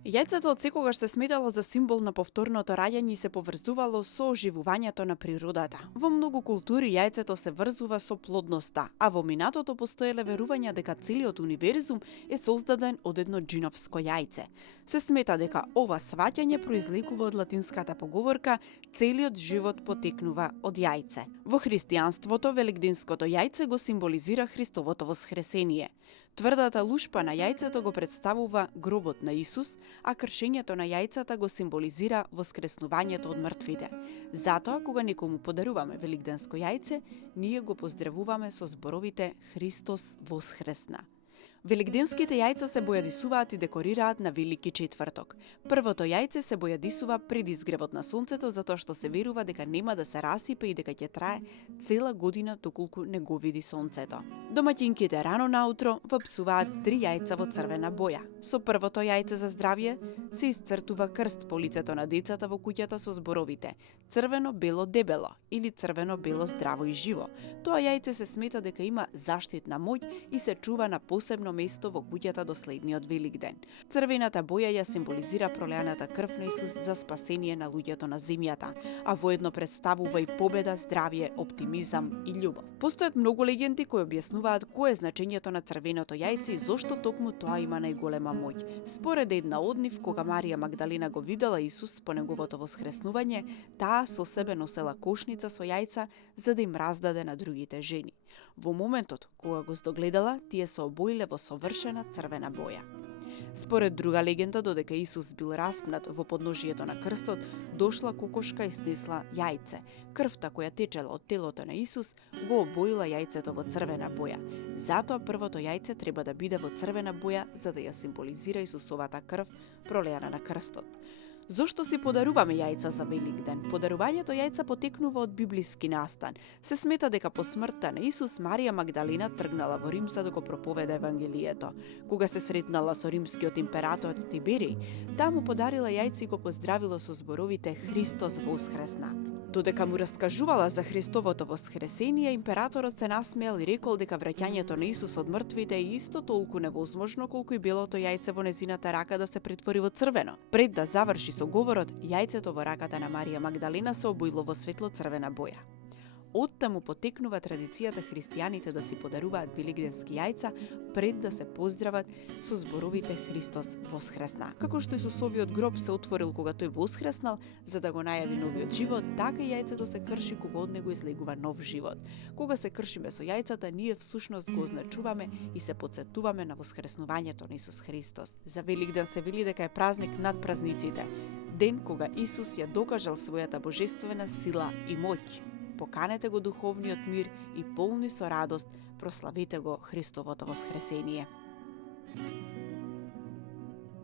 Јајцето од секогаш се сметало за символ на повторното раѓање и се поврзувало со оживувањето на природата. Во многу култури јајцето се врзува со плодноста, а во минатото постоеле верувања дека целиот универзум е создаден од едно џиновско јајце. Се смета дека ова сваќање произлегува од латинската поговорка "Целиот живот потекнува од јајце". Во христијанството великденското јајце го символизира Христовото воскресение. Тврдата лушпа на јајцето го представува гробот на Исус, а кршењето на јајцата го символизира воскреснувањето од мртвите. Затоа, кога некому подаруваме великденско јајце, ние го поздравуваме со зборовите "Христос воскресна". Великденските јајца се бојадисуваат и декорираат на Велики четврток. Првото јајце се бојадисува пред изгревот на сонцето затоа што се верува дека нема да се расипе и дека ќе трае цела година доколку не го види сонцето. Домаќинките рано наутро вапсуваат 3 јајца во црвена боја. Со првото јајце за здравје се исцртува крст по лицето на децата во куќата со зборовите "Црвено, бело, дебело" или "Црвено, бело, здраво и живо". Тоа јајце се смета дека има заштитна моќ и се чува на посебно место во куќата до следниот Великден. Црвената боја ја символизира пролеаната крв на Исус за спасение на луѓето на земјата, а воедно представува и победа, здравје, оптимизам и љубов. Постојат многу легенди кои објаснуваат кое е значењето на црвеното јајце и зошто токму тоа има најголема моќ. Според една од нив, кога Марија Магдалина го видела Исус по неговото воскреснување, таа со себе носела кошница со јајца за да им раздаде на другите жени. Во моментот кога го здогледала, тие се обоиле во совршена црвена боја. Според друга легенда, додека Исус бил распнат во подножието на крстот, дошла кокошка и снесла јајце. Крвта која течела од телото на Исус го обоила јајцето во црвена боја. Затоа првото јајце треба да биде во црвена боја за да ја символизира Исусовата крв пролеана на крстот. Зошто си подаруваме јајца за Великден? Подарувањето јајца потекнува од библиски настан. Се смета дека по смртта на Исус Марија Магдалина тргнала во Рим за да го проповеда Евангелието. Кога се сретнала со римскиот император Тиберий, таа му подарила јајце и го поздравила со зборовите "Христос воскресна". Додека му раскажувала за Христовото воскресение, императорот се насмеал и рекол дека враќањето на Исус од мртвите е исто толку невозможно колку и белото јајце во незината рака да се претвори во црвено. Пред да заврши со говорот, јајцето во раката на Марија Магдалина се обоило во светло-црвена боја. Оттаму потекнува традицијата христијаните да си подаруваат великденски јајца пред да се поздрават со зборовите "Христос воскресна". Како што Исусовиот гроб се отворил кога тој воскреснал за да го најави новиот живот, така и јајцето се крши кога од него излегува нов живот. Кога се кршиме со јајцата, ние всушност го означуваме и се потсетуваме на воскреснувањето на Исус Христос. За Великден се вели дека е празник над празниците, ден кога Исус ја докажал својата божествена сила и моќ. Поканете го духовниот мир и полни со радост прославете го Христовото воскресение.